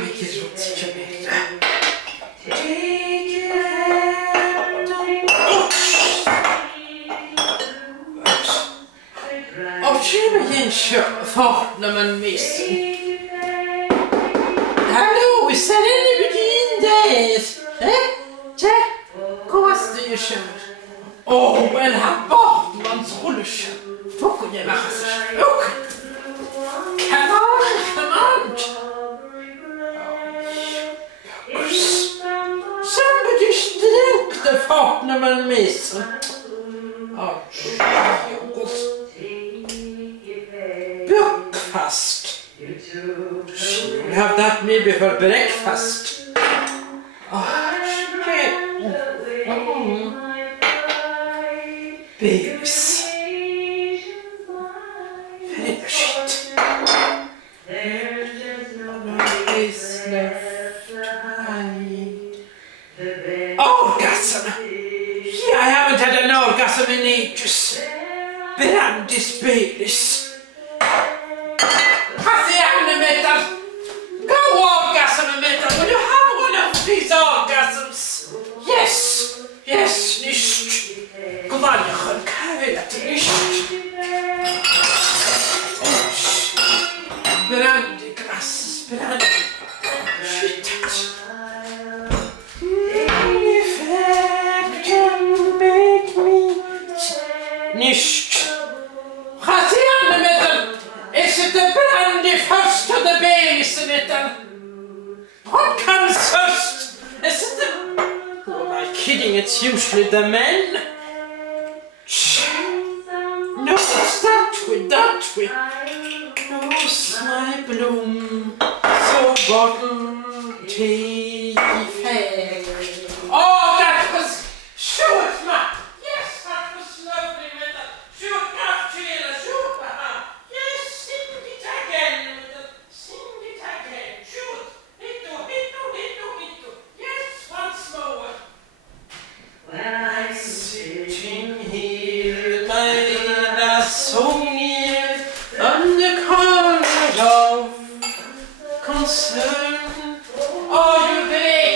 vilket roligt jag vet. Och känner igen fart när man missar. Hallå, is there anybody in there? Kostyrkön. Well, how bought one's rullers. Fuck you, look. Come on. Somebody stroke the fart när man missar. Breakfast. You'll have that maybe for breakfast. Babies. Finish it. Orgasm. Yeah, I haven't had an orgasm in ages. Brandy's Baileys. Cathy Ann, go orgasm metal. Will you have one of these orgasms? Yes, nicht. Gvalchen, kavilat, nicht. Brandy glasses, brandy. Shit. If I can make me nicht. Cathy Ann metal. Is it the brandy first or the Baileys metal? What comes first? Is it the... Who am I kidding? It's usually the men. No, it's that way. Knows my bloom. So bottle tea fair. Oh, that was... Shoot, man. Yes, that was lovely with the... Shoot, cocktail, shoot, yes, sing it again with the... Sing it again. Shoot. Hitto. Yes, once more. When I'm sitting here, my song here, under color of concern. Oh, you great.